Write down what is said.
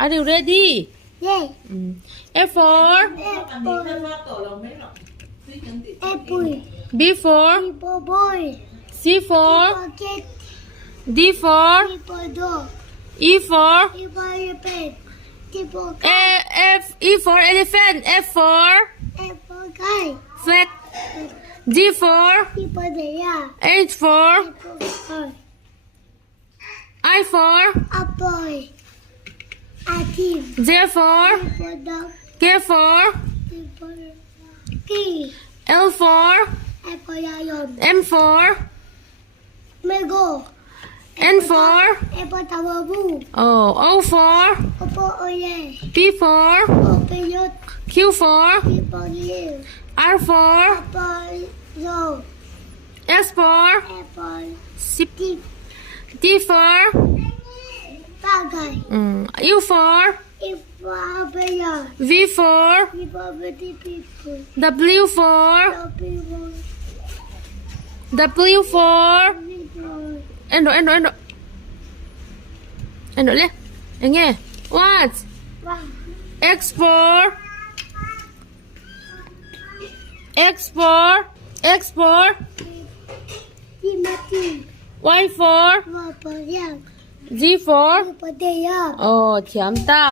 Are you ready? Yeah. F for Apple. B for People boy. C for People cat. D for People dog. E for People elephant. People E for elephant. F for apple guy. flag. G for People there. H for People car. I for Apple. A team. J for People dog. K for People key. L for Apple lion. M for Mango. N for Apple tower blue. O for Apple oye. P for Open yacht. Q for People live. R for Apple road. S for Apple sip. tip. T for Bagay. U for If apple V for people people. W for The people W for people. Endo lên em nghe what Wow. X for Timothy. Y for Apple young. G for Apple day up. Chấm ta